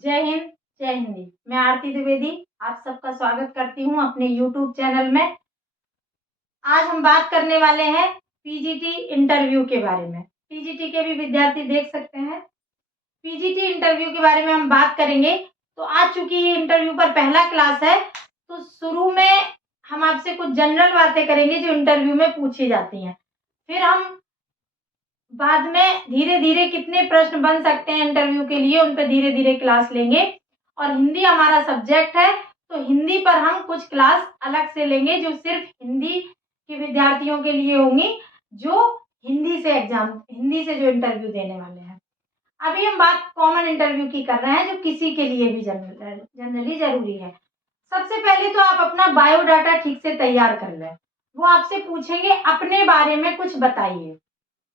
जय हिंद, जय हिंदी। मैं आरती द्विवेदी आप सबका स्वागत करती हूँ अपने यूट्यूब चैनल में। आज हम बात करने वाले हैं पीजीटी इंटरव्यू के बारे में। पीजीटी के भी विद्यार्थी देख सकते हैं। पीजीटी इंटरव्यू के बारे में हम बात करेंगे। तो आज चूंकि ये इंटरव्यू पर पहला क्लास है, तो शुरू में हम आपसे कुछ जनरल बातें करेंगे जो इंटरव्यू में पूछी जाती हैं। फिर हम बाद में धीरे धीरे कितने प्रश्न बन सकते हैं इंटरव्यू के लिए, उन पर धीरे धीरे क्लास लेंगे। और हिंदी हमारा सब्जेक्ट है, तो हिंदी पर हम कुछ क्लास अलग से लेंगे जो सिर्फ हिंदी के विद्यार्थियों के लिए होंगी, जो हिंदी से जो इंटरव्यू देने वाले हैं। अभी हम बात कॉमन इंटरव्यू की कर रहे हैं, जो किसी के लिए भी जनरली जरूरी है। सबसे पहले तो आप अपना बायोडाटा ठीक से तैयार कर लें। वो आपसे पूछेंगे अपने बारे में कुछ बताइए।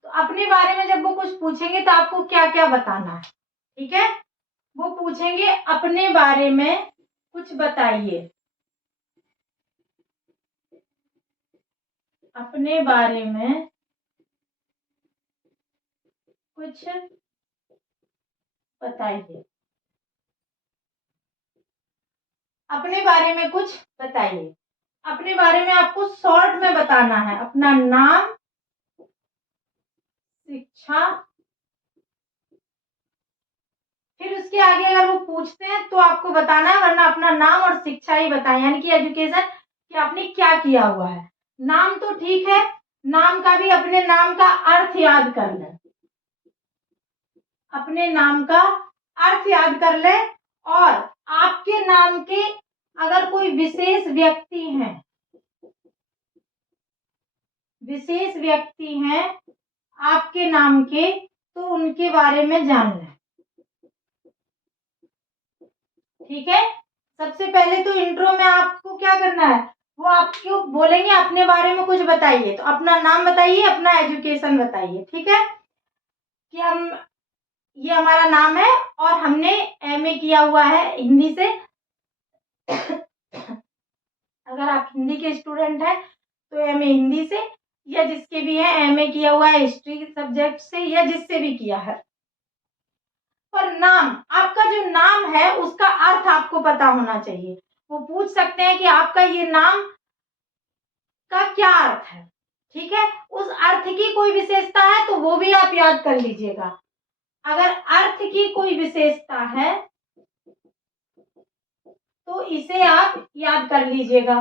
तो अपने बारे में जब वो कुछ पूछेंगे तो आपको क्या क्या बताना है, ठीक है। वो पूछेंगे अपने बारे में कुछ बताइए, अपने बारे में कुछ बताइए, अपने बारे में कुछ बताइए। अपने बारे में आपको शॉर्ट में बताना है, अपना नाम, शिक्षा, फिर उसके आगे अगर वो पूछते हैं तो आपको बताना है, वरना अपना नाम और शिक्षा ही बताएं, यानी कि एजुकेशन कि आपने क्या किया हुआ है। नाम तो ठीक है, नाम का भी अपने नाम का अर्थ याद कर लें, अपने नाम का अर्थ याद कर लें। और आपके नाम के अगर कोई विशेष व्यक्ति हैं आपके नाम के, तो उनके बारे में जान लें, ठीक है। सबसे पहले तो इंट्रो में आपको क्या करना है, वो आपको बोलेंगे अपने बारे में कुछ बताइए, तो अपना नाम बताइए, अपना एजुकेशन बताइए, ठीक है। कि ये हमारा नाम है और हमने एमए किया हुआ है हिंदी से। अगर आप हिंदी के स्टूडेंट हैं तो एमए हिंदी से, या जिसके भी है एमए किया हुआ है हिस्ट्री सब्जेक्ट से, या जिससे भी किया है। पर नाम, आपका जो नाम है उसका अर्थ आपको पता होना चाहिए। वो पूछ सकते हैं कि आपका ये नाम का क्या अर्थ है, ठीक है। उस अर्थ की कोई विशेषता है तो वो भी आप याद कर लीजिएगा। अगर अर्थ की कोई विशेषता है तो इसे आप याद कर लीजिएगा।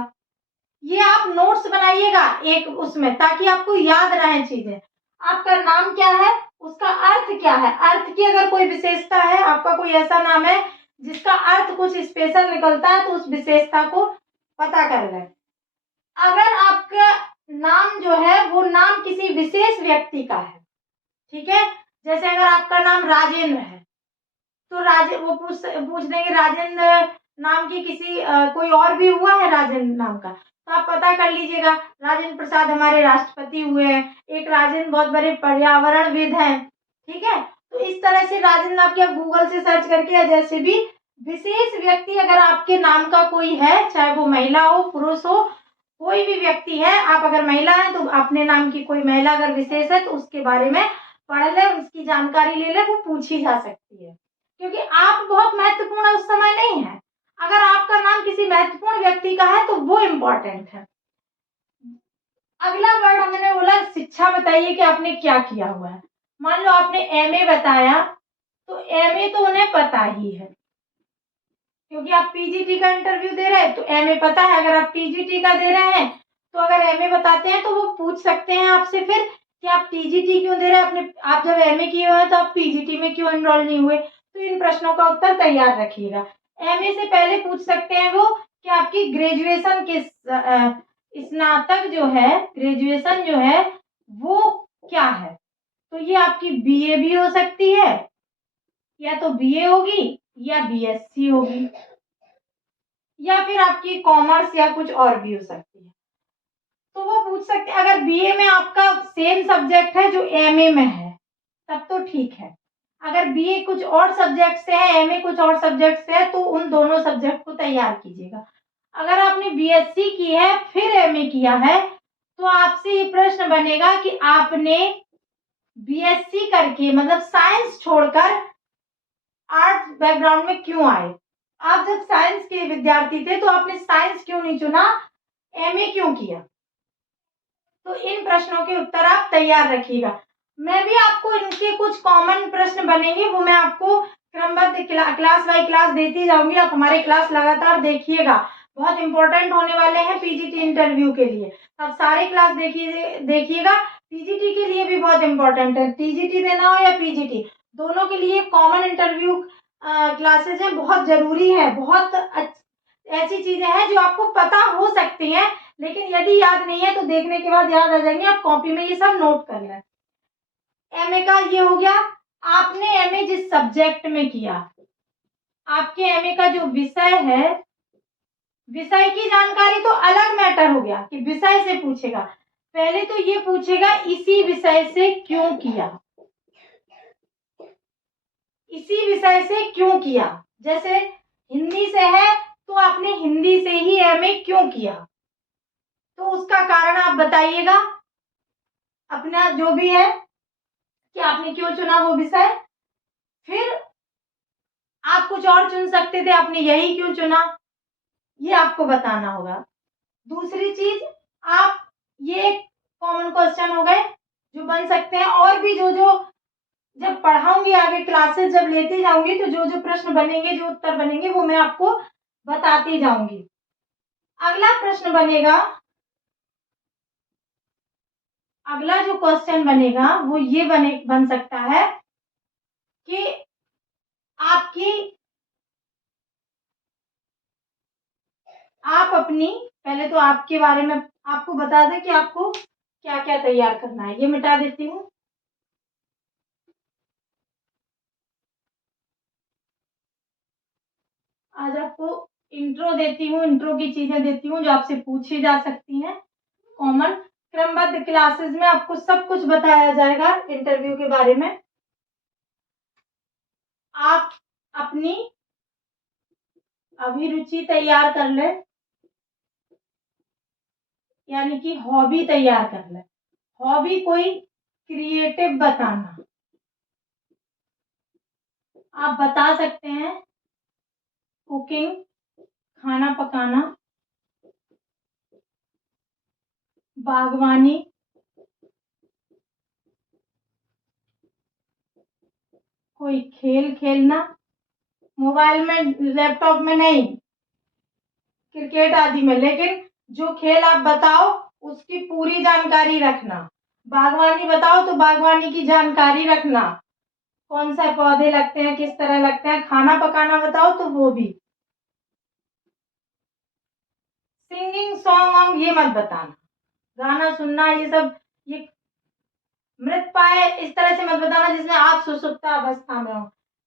ये आप नोट्स बनाइएगा एक उसमें, ताकि आपको याद रहे चीजें। आपका नाम क्या है, उसका अर्थ क्या है, अर्थ की अगर कोई विशेषता है, आपका कोई ऐसा नाम है जिसका अर्थ कुछ स्पेशल निकलता है, तो उस विशेषता को पता कर लें। अगर आपका नाम जो है वो नाम किसी विशेष व्यक्ति का है, ठीक है। जैसे अगर आपका नाम राजेंद्र है, तो वो पूछ देंगे राजेंद्र नाम की किसी कोई और भी हुआ है राजेंद्र नाम का, तो आप पता कर लीजिएगा। राजेंद्र प्रसाद हमारे राष्ट्रपति हुए हैं, एक राजेंद्र बहुत बड़े पर्यावरणविद हैं, ठीक है। तो इस तरह से राजेंद्र नाम की आप गूगल से सर्च करके, या जैसे भी विशेष व्यक्ति अगर आपके नाम का कोई है, चाहे वो महिला हो पुरुष हो, कोई भी व्यक्ति है, आप अगर महिला है तो अपने नाम की कोई महिला अगर विशेष है तो उसके बारे में पढ़ ले, उसकी जानकारी ले ले, वो पूछी जा सकती है। क्योंकि आप बहुत महत्वपूर्ण उस समय नहीं है। अगर आपका नाम किसी महत्वपूर्ण व्यक्ति का है तो वो इम्पोर्टेंट है। अगला वर्ड हमने बोला शिक्षा, बताइए कि आपने क्या किया हुआ है। मान लो आपने एमए बताया, तो एमए तो उन्हें पता ही है, क्योंकि आप पीजीटी का इंटरव्यू दे रहे हैं तो एमए पता है। अगर आप पीजीटी का दे रहे हैं तो अगर एमए बताते हैं तो वो पूछ सकते हैं आपसे फिर कि आप पीजीटी क्यों दे रहे हैं, अपने आप जब एमए किए हुए हैं तो आप पीजीटी में क्यों एनरोल नहीं हुए। तो इन प्रश्नों का उत्तर तैयार रखिएगा। एमए से पहले पूछ सकते हैं वो कि आपकी ग्रेजुएशन किस स्नातक जो है, ग्रेजुएशन जो है वो क्या है। तो ये आपकी बीए भी हो सकती है, या तो बीए होगी या बीएससी होगी, या फिर आपकी कॉमर्स या कुछ और भी हो सकती है। तो वो पूछ सकते हैं। अगर बीए में आपका सेम सब्जेक्ट है जो एमए में है तब तो ठीक है। अगर बीए कुछ और सब्जेक्ट से है, एमए कुछ और सब्जेक्ट से है, तो उन दोनों सब्जेक्ट को तैयार कीजिएगा। अगर आपने बीएससी की है फिर एमए किया है, तो आपसे ये प्रश्न बनेगा कि आपने बीएससी करके, मतलब साइंस छोड़कर आर्ट बैकग्राउंड में क्यों आए? आप जब साइंस के विद्यार्थी थे तो आपने साइंस क्यों नहीं चुना, एमए क्यों किया? तो इन प्रश्नों के उत्तर आप तैयार रखिएगा। मैं भी आपको इनके कुछ कॉमन प्रश्न बनेंगे, वो मैं आपको क्रमबद्ध क्लास बाय क्लास देती जाऊंगी। आप हमारे क्लास लगातार देखिएगा, बहुत इंपॉर्टेंट होने वाले हैं पीजीटी इंटरव्यू के लिए। आप सारे क्लास देखिएगा। पीजीटी के लिए भी बहुत इंपॉर्टेंट है, टीजीटी देना हो या पीजीटी, दोनों के लिए कॉमन इंटरव्यू क्लासेज हैं, बहुत जरूरी है। बहुत ऐसी चीजें हैं जो आपको पता हो सकती हैं, लेकिन यदि याद नहीं है तो देखने के बाद याद आ जाएंगे। आप कॉपी में ये सब नोट कर लें। एमए का ये हो गया। आपने एमए जिस सब्जेक्ट में किया, आपके एमए का जो विषय है, विषय की जानकारी तो अलग मैटर हो गया कि विषय से पूछेगा। पहले तो ये पूछेगा इसी विषय से क्यों किया, इसी विषय से क्यों किया। जैसे हिंदी से है तो आपने हिंदी से ही एमए क्यों किया, तो उसका कारण आप बताइएगा अपना जो भी है कि आपने क्यों चुना वो विषय। फिर आप कुछ और चुन सकते थे, आपने यही क्यों चुना, ये आपको बताना होगा। दूसरी चीज, आप ये कॉमन क्वेश्चन हो गए जो बन सकते हैं, और भी जो जो जब पढ़ाऊंगी आगे क्लासेस जब लेती जाऊंगी तो जो जो प्रश्न बनेंगे, जो उत्तर बनेंगे, वो मैं आपको बताती जाऊंगी। अगला प्रश्न बनेगा, अगला जो क्वेश्चन बनेगा वो ये बन सकता है कि आपकी, आप अपनी, पहले तो आपके बारे में आपको बता दें कि आपको क्या क्या तैयार करना है। ये मिटा देती हूँ। आज आपको इंट्रो देती हूँ, इंट्रो की चीजें देती हूँ जो आपसे पूछी जा सकती हैं। कॉमन क्रमबद्ध क्लासेस में आपको सब कुछ बताया जाएगा इंटरव्यू के बारे में। आप अपनी अभिरुचि तैयार कर ले, यानी कि हॉबी तैयार कर ले। हॉबी कोई क्रिएटिव बताना, आप बता सकते हैं कुकिंग, खाना पकाना, बागवानी, कोई खेल खेलना, मोबाइल में, लैपटॉप में नहीं, क्रिकेट आदि में, लेकिन जो खेल आप बताओ उसकी पूरी जानकारी रखना। बागवानी बताओ तो बागवानी की जानकारी रखना, कौन सा पौधे लगते हैं, किस तरह लगते हैं। खाना पकाना बताओ तो वो भी। सिंगिंग सॉन्ग ये मत बताना, गाना सुनना ये सब, ये मृत पाए इस तरह से मत बताना जिसमें आप सुसुप्त अवस्था में हो।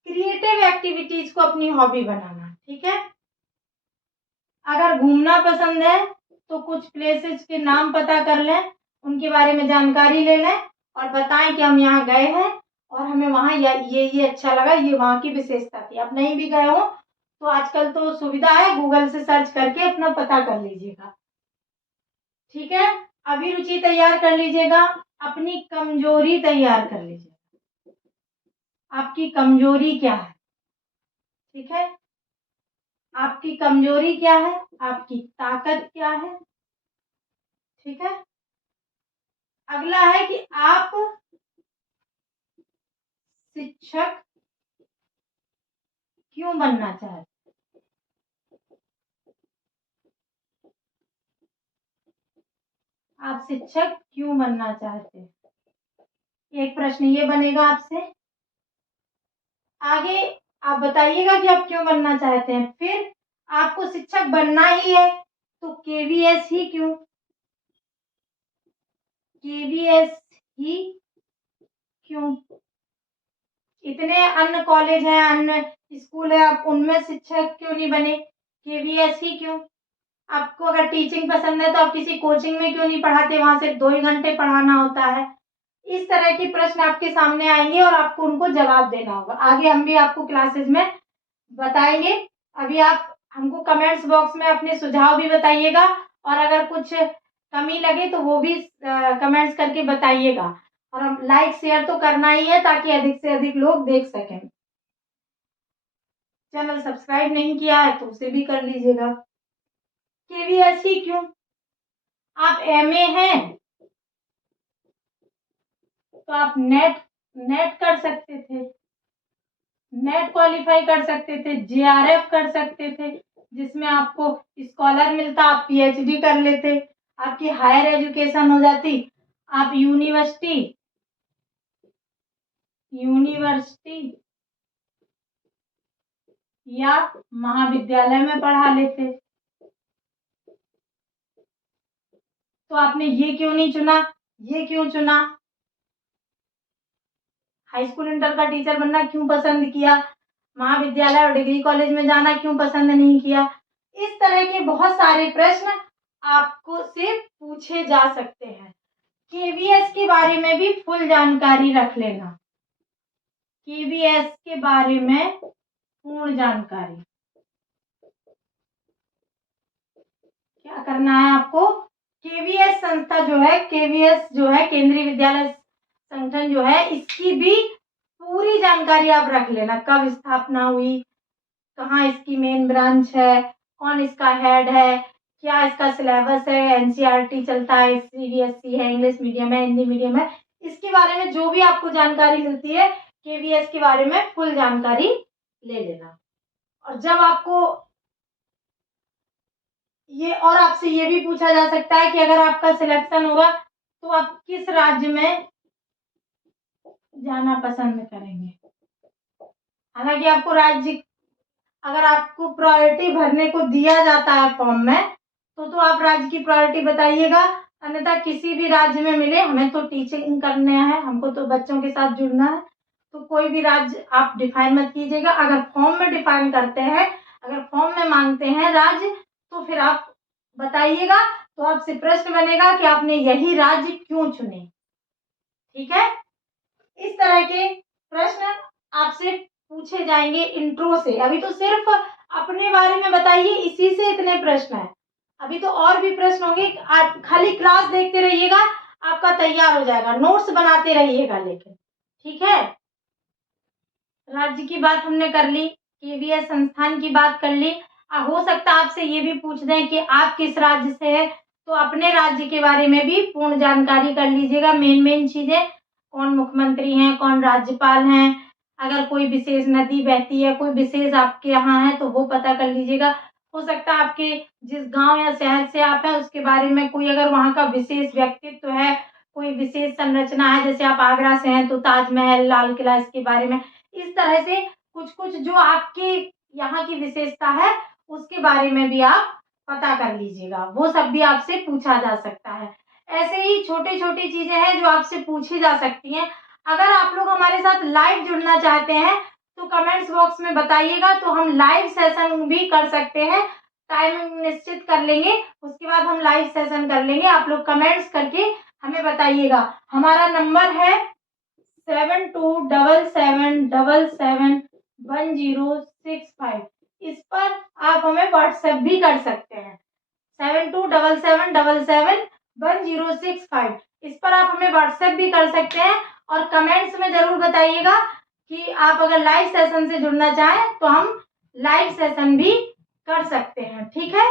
क्रिएटिव एक्टिविटीज को अपनी हॉबी बनाना, ठीक है। अगर घूमना पसंद है तो कुछ प्लेसेस के नाम पता कर लें, उनके बारे में जानकारी ले लें और बताएं कि हम यहाँ गए हैं और हमें वहाँ ये अच्छा लगा, ये वहाँ की विशेषता थी। आप नहीं भी गए हो तो आजकल तो सुविधा है, गूगल से सर्च करके अपना पता कर लीजिएगा, ठीक है। अभिरुचि तैयार कर लीजिएगा, अपनी कमजोरी तैयार कर लीजिएगा, आपकी कमजोरी क्या है, ठीक है। आपकी कमजोरी क्या है, आपकी ताकत क्या है, ठीक है। अगला है कि आप शिक्षक क्यों बनना चाहते, आप शिक्षक क्यों बनना चाहते हैं, एक प्रश्न ये बनेगा आपसे। आगे आप बताइएगा कि आप क्यों बनना चाहते हैं। फिर आपको शिक्षक बनना ही है तो केवीएस ही क्यों, केवीएस ही क्यों, इतने अन्य कॉलेज हैं, अन्य स्कूल है, आप उनमें शिक्षक क्यों नहीं बने, केवीएस ही क्यों। आपको अगर टीचिंग पसंद है तो आप किसी कोचिंग में क्यों नहीं पढ़ाते, वहां सिर्फ 2 ही घंटे पढ़ाना होता है। इस तरह के प्रश्न आपके सामने आएंगे और आपको उनको जवाब देना होगा। आगे हम भी आपको क्लासेस में बताएंगे। अभी आप हमको कमेंट्स बॉक्स में अपने सुझाव भी बताइएगा और अगर कुछ कमी लगे तो वो भी कमेंट्स करके बताइएगा। और हम लाइक शेयर तो करना ही है ताकि अधिक से अधिक लोग देख सकें। चैनल सब्सक्राइब नहीं किया है तो उसे भी कर लीजिएगा। केवीएससी क्यों? आप एमए हैं तो आप नेट नेट कर सकते थे, नेट क्वालिफाई कर सकते थे, जेआरएफ कर सकते थे, जिसमें आपको स्कॉलर मिलता, आप पीएचडी कर लेते, आपकी हायर एजुकेशन हो जाती, आप यूनिवर्सिटी या महाविद्यालय में पढ़ा लेते। तो आपने ये क्यों नहीं चुना, ये क्यों चुना? हाई स्कूल इंटर का टीचर बनना क्यों पसंद किया? महाविद्यालय और डिग्री कॉलेज में जाना क्यों पसंद नहीं किया? इस तरह के बहुत सारे प्रश्न आपको से पूछे जा सकते हैं। केवीएस के बारे में भी फुल जानकारी रख लेना। केवीएस के बारे में पूर्ण जानकारी क्या करना है आपको? केवीएस संस्था जो है, केवीएस जो है केंद्रीय विद्यालय संगठन जो है, इसकी भी पूरी जानकारी आप रख लेना। कब स्थापना हुई, कहाँ इसकी मेन ब्रांच है, कौन इसका हेड है, क्या इसका सिलेबस है, एनसीईआरटी चलता है, सीबीएसई है, इंग्लिश मीडियम है, हिंदी मीडियम है, इसके बारे में जो भी आपको जानकारी मिलती है केवीएस के बारे में फुल जानकारी ले लेना। और जब आपको ये, और आपसे ये भी पूछा जा सकता है कि अगर आपका सिलेक्शन होगा तो आप किस राज्य में जाना पसंद करेंगे। हालांकि आपको राज्य, अगर आपको प्रायोरिटी भरने को दिया जाता है फॉर्म में तो आप राज्य की प्रायोरिटी बताइएगा, अन्यथा किसी भी राज्य में मिले, हमें तो टीचिंग करना है, हमको तो बच्चों के साथ जुड़ना है, तो कोई भी राज्य आप डिफाइन मत कीजिएगा। अगर फॉर्म में डिफाइन करते हैं, अगर फॉर्म में मांगते हैं राज्य, तो फिर आप बताइएगा, तो आपसे प्रश्न बनेगा कि आपने यही राज्य क्यों चुने। ठीक है, इस तरह के प्रश्न आपसे पूछे जाएंगे इंट्रो से। अभी तो सिर्फ अपने बारे में बताइए, इसी से इतने प्रश्न है, अभी तो और भी प्रश्न होंगे। आप खाली क्लास देखते रहिएगा, आपका तैयार हो जाएगा, नोट्स बनाते रहिएगा लेकिन। ठीक है, राज्य की बात हमने कर ली, केवीएस संस्थान की बात कर ली। हो सकता है आपसे ये भी पूछ दें कि आप किस राज्य से है, तो अपने राज्य के बारे में भी पूर्ण जानकारी कर लीजिएगा। मेन चीजें, कौन मुख्यमंत्री हैं, कौन राज्यपाल हैं, अगर कोई विशेष नदी बहती है, कोई विशेष आपके यहाँ है तो वो पता कर लीजिएगा। हो सकता है आपके जिस गांव या शहर से आप हैं उसके बारे में कोई अगर वहाँ का विशेष व्यक्तित्व है, कोई विशेष संरचना है, जैसे आप आगरा से हैं तो ताजमहल, लाल किला, इसके बारे में, इस तरह से कुछ जो आपके यहाँ की विशेषता है उसके बारे में भी आप पता कर लीजिएगा, वो सब भी आपसे पूछा जा सकता है। ऐसे ही छोटी छोटी चीजें हैं जो आपसे पूछी जा सकती हैं। अगर आप लोग हमारे साथ लाइव जुड़ना चाहते हैं तो कमेंट्स बॉक्स में बताइएगा, तो हम लाइव सेशन भी कर सकते हैं। टाइम निश्चित कर लेंगे, उसके बाद हम लाइव सेशन कर लेंगे। आप लोग कमेंट्स करके हमें बताइएगा। हमारा नंबर है 7277771065। इस पर आप हमें व्हाट्सएप भी कर सकते हैं। 7277771065, इस पर आप हमें व्हाट्सएप भी कर सकते हैं। और कमेंट्स में जरूर बताइएगा कि आप अगर लाइव सेशन से जुड़ना चाहें तो हम लाइव सेशन भी कर सकते हैं। ठीक है।